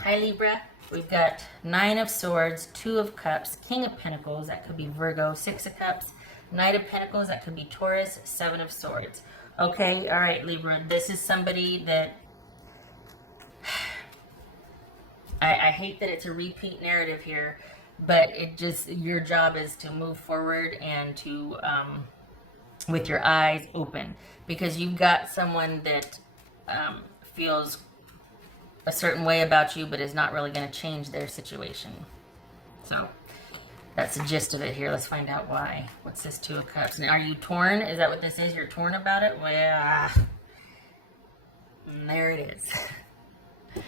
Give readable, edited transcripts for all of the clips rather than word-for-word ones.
Hi Libra. We've got Nine of Swords, Two of Cups, King of Pentacles, that could be Virgo, Six of Cups, Knight of Pentacles, that could be Taurus, Seven of Swords. Okay, all right, Libra. This is somebody that I hate that it's a repeat narrative here, but it just, your job is to move forward and to, with your eyes open, because you've got someone that feels a certain way about you, but is not really going to change their situation. So that's the gist of it here. Let's find out why. What's this Two of Cups? Now, are you torn? Is that what this is? You're torn about it? Well, there it is.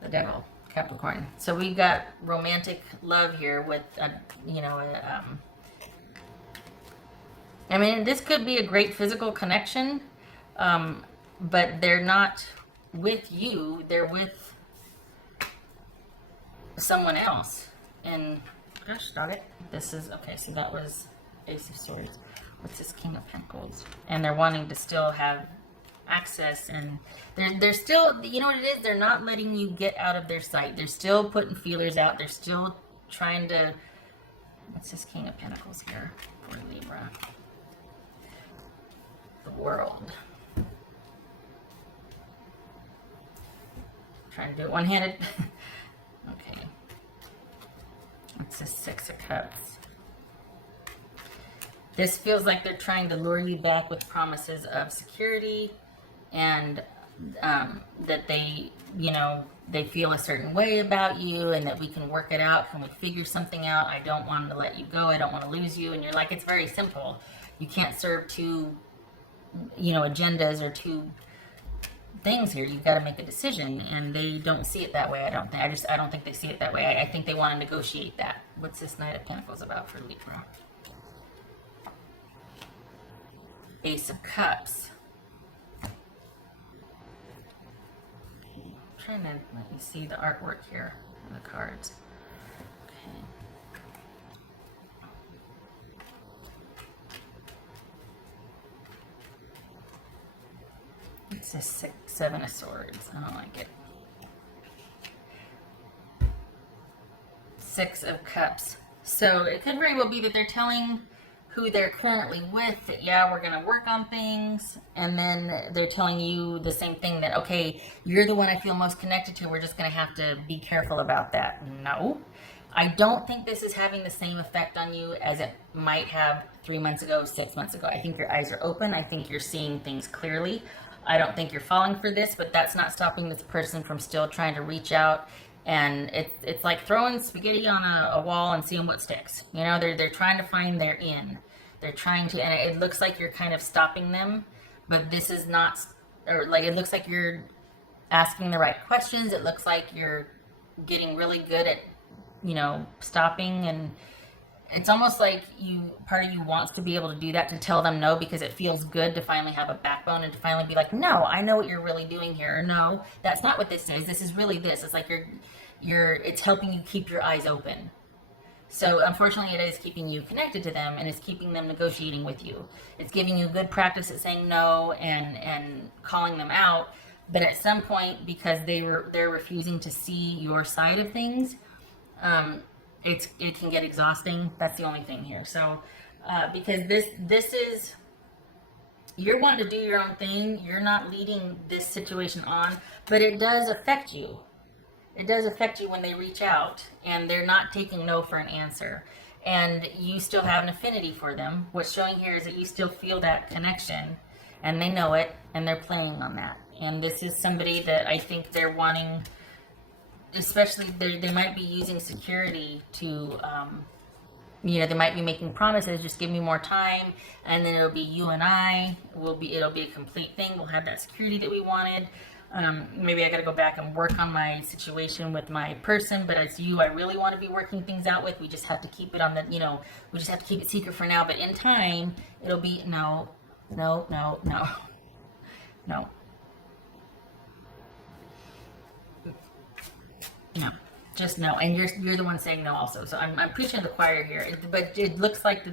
The Devil, Capricorn. So we've got romantic love here with, I mean, this could be a great physical connection, but they're not with you. They're with someone else. And gosh darn it, this is okay. So that was Ace of Swords. What's this King of Pentacles? And they're wanting to still have access, and they're still, you know what it is, they're not letting you get out of their sight. They're still putting feelers out. They're still trying to, what's this King of Pentacles here for Libra? The World. Trying to do it one-handed. Okay. It's a Six of Cups. This feels like they're trying to lure you back with promises of security, and that they, they feel a certain way about you, and that we can work it out. Can we figure something out? I don't want to let you go. I don't want to lose you. And you're like, it's very simple. You can't serve two, agendas or two things here. You've got to make a decision, and they don't see it that way. I don't think they see it that way. I think they want to negotiate that. What's this Knight of Pentacles about for Libra? Ace of Cups. I'm trying to let you see the artwork here on the cards. Okay. It's a Seven of Swords. I don't like it. Six of Cups. So it could very well be that they're telling who they're currently with that, yeah, we're going to work on things. And then they're telling you the same thing, that, okay, you're the one I feel most connected to. We're just going to have to be careful about that. No. I don't think this is having the same effect on you as it might have 3 months ago, 6 months ago. I think your eyes are open. I think you're seeing things clearly. I don't think you're falling for this, but that's not stopping this person from still trying to reach out. And it's like throwing spaghetti on a wall and seeing what sticks. They're trying to find their in. They're trying to, and it looks like you're kind of stopping them, but this is not, or like, it looks like you're asking the right questions. It looks like you're getting really good at, stopping, and it's almost like part of you wants to be able to do that, to tell them no, because it feels good to finally have a backbone and to finally be like, no, I know what you're really doing here. Or no, that's not what this is. This is really this. It's like it's helping you keep your eyes open. So unfortunately, it is keeping you connected to them, and it's keeping them negotiating with you. It's giving you good practice at saying no and calling them out. But at some point, because they're refusing to see your side of things, it can get exhausting. That's the only thing here. So because this is, you're wanting to do your own thing. You're not leading this situation on, but it does affect you. It does affect you when they reach out and they're not taking no for an answer, and you still have an affinity for them. What's showing here is that you still feel that connection, and they know it, and they're playing on that. And this is somebody that I think they're wanting, especially they might be using security to, they might be making promises, just give me more time, and then it'll be you and I, it'll be a complete thing. We'll have that security that we wanted. Maybe I got to go back and work on my situation with my person, but as you, I really want to be working things out with. We just have to keep it on the, we just have to keep it secret for now, but in time, it'll be no. No, just no. And you're the one saying no also. So I'm preaching to the choir here, but it looks like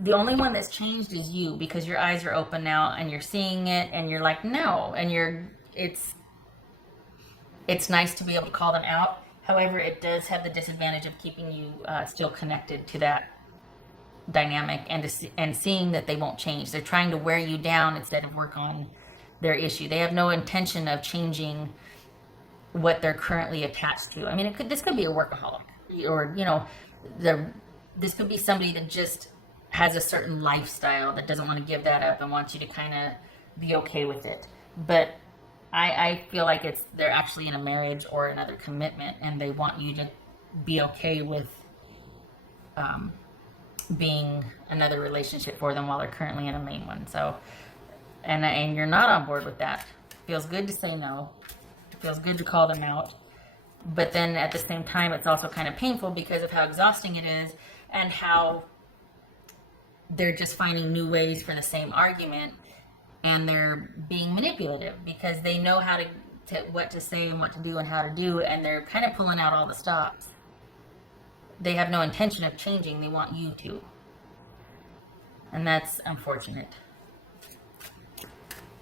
the only one that's changed is you, because your eyes are open now and you're seeing it and you're like, no. And it's nice to be able to call them out. However, it does have the disadvantage of keeping you still connected to that dynamic, and seeing that they won't change. They're trying to wear you down instead of work on their issue. They have no intention of changing what they're currently attached to. I mean, this could be a workaholic, or this could be somebody that just has a certain lifestyle that doesn't want to give that up and wants you to kind of be okay with it. But I feel like they're actually in a marriage or another commitment, and they want you to be okay with being another relationship for them while they're currently in a main one. So, and you're not on board with that. It feels good to say no. It feels good to call them out. But then at the same time, it's also kind of painful because of how exhausting it is, and how they're just finding new ways for the same argument, and they're being manipulative because they know how to what to say and what to do and how to do, and they're kind of pulling out all the stops. They have no intention of changing. They want you to. And that's unfortunate.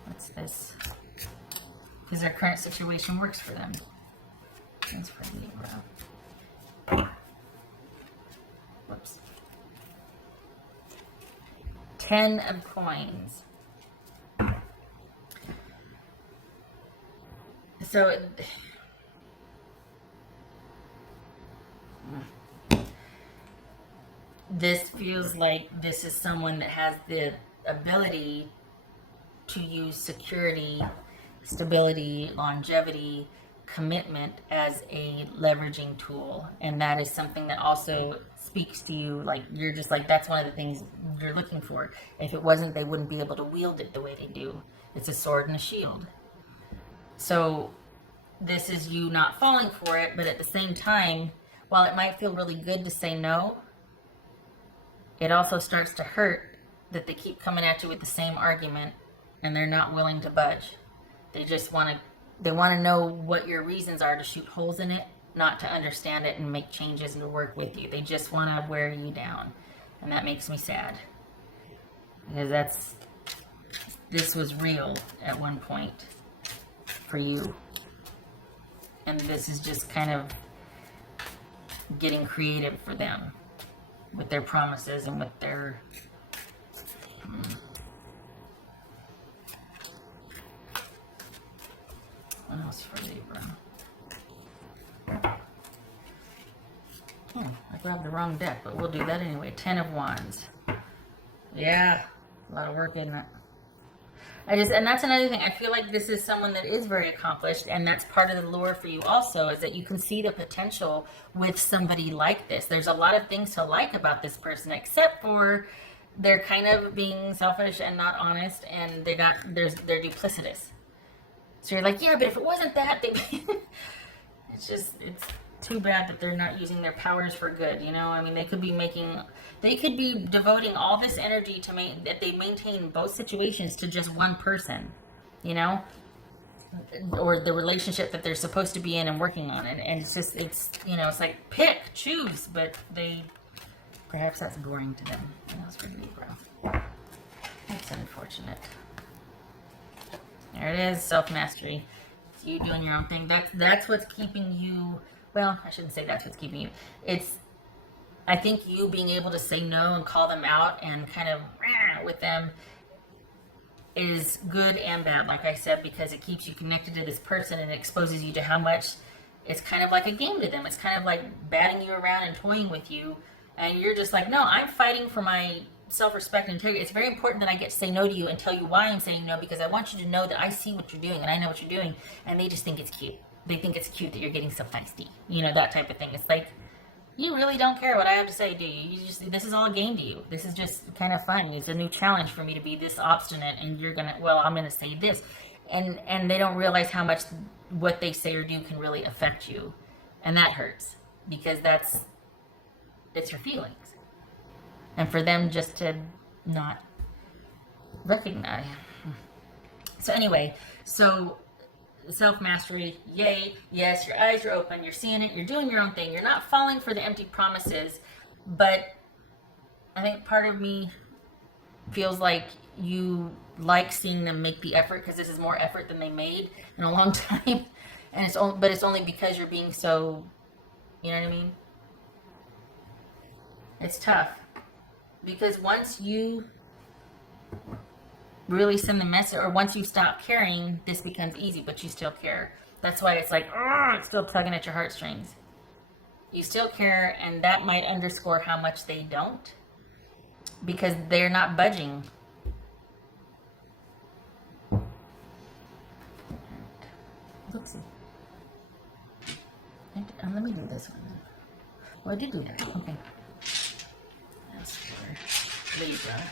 What's this? Because their current situation works for them. That's for Libra. Whoops. 10 of coins. So this feels like this is someone that has the ability to use security, stability, longevity, commitment as a leveraging tool. And that is something that also speaks to you. Like, you're just like, that's one of the things you're looking for. If it wasn't, they wouldn't be able to wield it the way they do. It's a sword and a shield. So this is you not falling for it, but at the same time, while it might feel really good to say no, it also starts to hurt that they keep coming at you with the same argument and they're not willing to budge. They just want to know what your reasons are to shoot holes in it, not to understand it and make changes and to work with you. They just want to wear you down. And that makes me sad. Because this was real at one point for you. And this is just kind of getting creative for them with their promises and with their what else for Libra? I grabbed the wrong deck, but we'll do that anyway. 10 of Wands. Yeah, a lot of work, isn't it? And that's another thing. I feel like this is someone that is very accomplished, and that's part of the lure for you also, is that you can see the potential with somebody like this. There's a lot of things to like about this person, except for they're kind of being selfish and not honest, and they're duplicitous. So you're like, yeah, but if it wasn't that, it's too bad that they're not using their powers for good, you know? I mean, they could be devoting all this energy that they maintain both situations to just one person, you know? Or the relationship that they're supposed to be in and working on. And it's like, choose, but perhaps that's boring to them. What else for Libra? That's unfortunate. There it is, self-mastery. It's you doing your own thing. That's what's keeping you. Well, I shouldn't say that's what's keeping you. I think you being able to say no and call them out and kind of with them is good and bad, like I said, because it keeps you connected to this person and exposes you to how much it's kind of like a game to them. It's kind of like batting you around and toying with you. And you're just like, no, I'm fighting for my self-respect and integrity. It's very important that I get to say no to you and tell you why I'm saying no, because I want you to know that I see what you're doing and I know what you're doing, and they just think it's cute. They think it's cute that you're getting so feisty, that type of thing. It's like, you really don't care what I have to say, do you? This is all a game to you. This is just kind of fun. It's a new challenge for me to be this obstinate, and I'm gonna say this, and they don't realize how much what they say or do can really affect you, and that hurts because it's your feelings. And for them just to not recognize. So anyway, self-mastery, yay, yes, your eyes are open, you're seeing it, you're doing your own thing, you're not falling for the empty promises, but I think part of me feels like you like seeing them make the effort, because this is more effort than they made in a long time, And it's only, but it's only because you're being so, you know what I mean? It's tough because once you really send the message, or once you stop caring, this becomes easy, but you still care. That's why it's like, oh, it's still tugging at your heartstrings. You still care, and that might underscore how much they don't, because they're not budging. Let's see. Let me do this one. Well, I did do that. Okay. That's for Libra.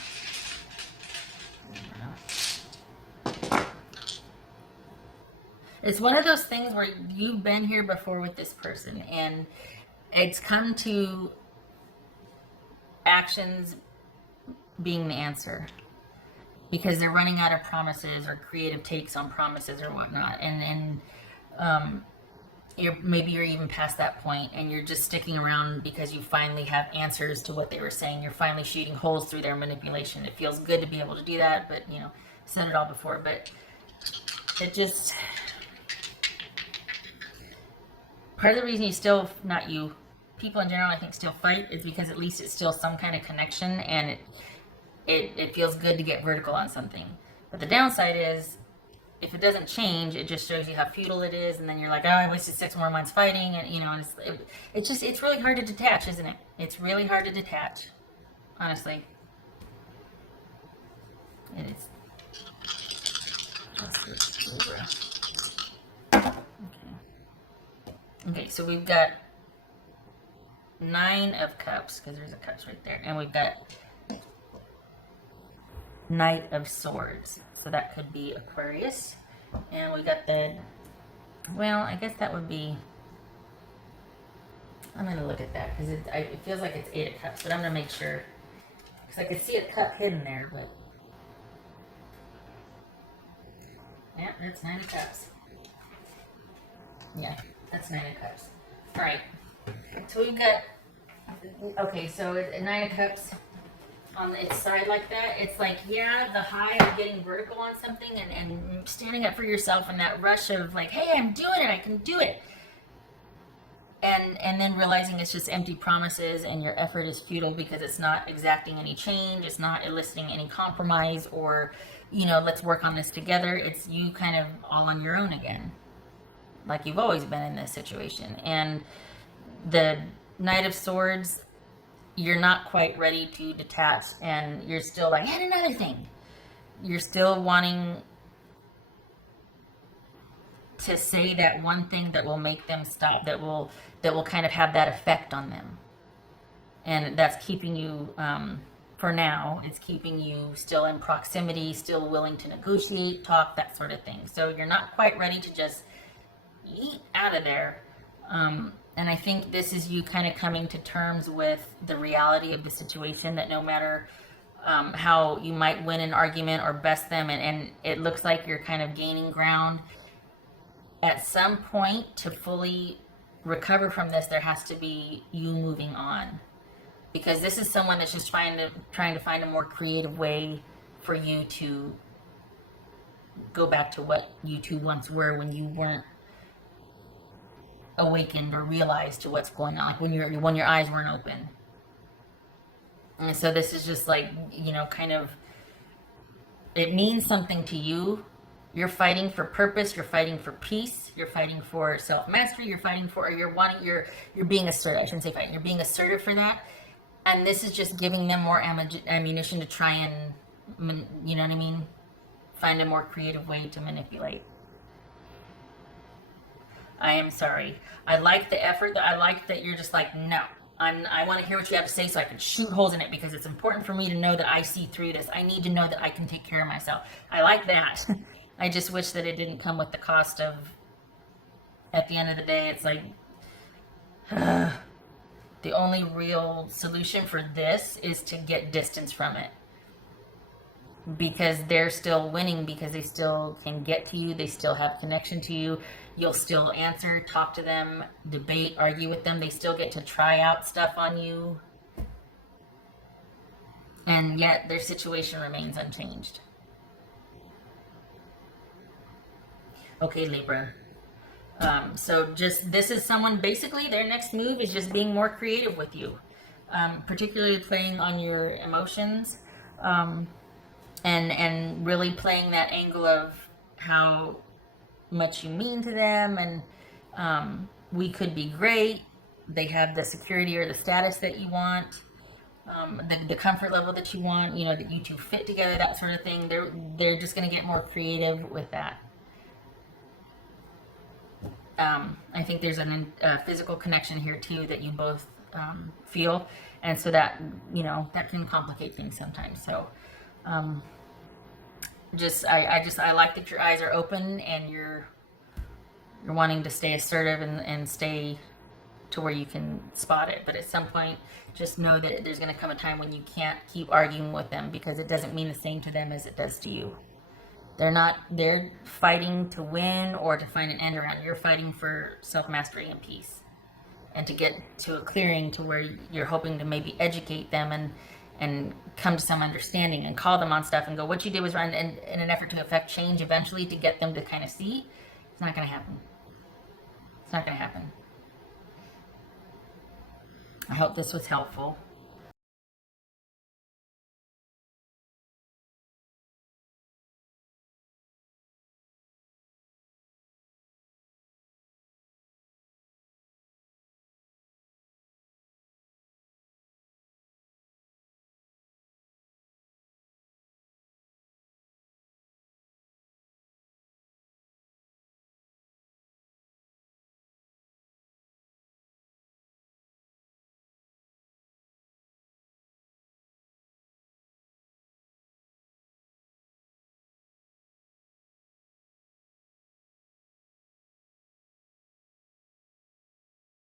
It's one of those things where you've been here before with this person, and it's come to actions being the answer because they're running out of promises or creative takes on promises or whatnot, and you're even past that point, and you're just sticking around because you finally have answers to what they were saying. You're finally shooting holes through their manipulation. It feels good to be able to do that, but said it all before, but it just, part of the reason you still, not you, people in general, I think, still fight is because at least it's still some kind of connection, and it feels good to get vertical on something. But the downside is, if it doesn't change, it just shows you how futile it is, and then you're like, oh, I wasted 6 more months fighting, and and it's really hard to detach, isn't it? It's really hard to detach, honestly. It is. Okay, so we've got 9 of Cups, because there's a Cups right there, and we've got Knight of Swords, so that could be Aquarius, and we got the, well, I guess that would be, I'm going to look at that, because it feels like it's 8 of Cups, but I'm going to make sure, because I could see a cup hidden there, but, yeah, that's 9 of Cups. Yeah, that's 9 of Cups. Alright, so we've got, okay, so 9 of Cups on its side like that, it's like, yeah, the high of getting vertical on something and standing up for yourself, and that rush of like, hey, I'm doing it, I can do it. And then realizing it's just empty promises and your effort is futile because it's not exacting any change, it's not eliciting any compromise or, let's work on this together. It's you kind of all on your own again, like you've always been in this situation. And the Knight of Swords, you're not quite ready to detach, and you're still like, and another thing. You're still wanting to say that one thing that will make them stop, that will kind of have that effect on them. And that's keeping you, for now, it's keeping you still in proximity, still willing to negotiate, talk, that sort of thing. So you're not quite ready to just eat out of there. And I think this is you kind of coming to terms with the reality of the situation, that no matter how you might win an argument or best them, and it looks like you're kind of gaining ground, at some point to fully recover from this, there has to be you moving on. Because this is someone that's just trying to find a more creative way for you to go back to what you two once were when you weren't awakened or realized to what's going on, like when your eyes weren't open. And so this is just like, kind of, it means something to you. You're fighting for purpose, you're fighting for peace, you're fighting for self-mastery, you're fighting for, or you're being assertive. I shouldn't say fighting, you're being assertive for that. And this is just giving them more ammunition to try and, you know what I mean, find a more creative way to manipulate. I am sorry. I like the effort. I like that you're just like, no, I want to hear what you have to say so I can shoot holes in it, because it's important for me to know that I see through this. I need to know that I can take care of myself. I like that. I just wish that it didn't come with the cost of, at the end of the day, it's like, the only real solution for this is to get distance from it. Because they're still winning, because they still can get to you, they still have connection to you, you'll still answer, talk to them, debate, argue with them, they still get to try out stuff on you, and yet their situation remains unchanged. Okay, Libra. So just, this is someone, basically their next move is just being more creative with you, particularly playing on your emotions, and really playing that angle of how much you mean to them, and we could be great. They have the security or the status that you want, the comfort level that you want, you know, that you two fit together, that sort of thing. They're just going to get more creative with that. I think there's a physical connection here too that you both feel, and so that, you know, that can complicate things sometimes. So I like that your eyes are open and you're wanting to stay assertive and stay to where you can spot it. But at some point, just know that there's going to come a time when you can't keep arguing with them, because it doesn't mean the same to them as it does to you. They're fighting to win or to find an end around. You're fighting for self-mastery and peace, and to get to a clearing to where you're hoping to maybe educate them and come to some understanding and call them on stuff and go, what you did was wrong, and in an effort to affect change eventually, to get them to kind of see. It's not going to happen. It's not going to happen. I hope this was helpful.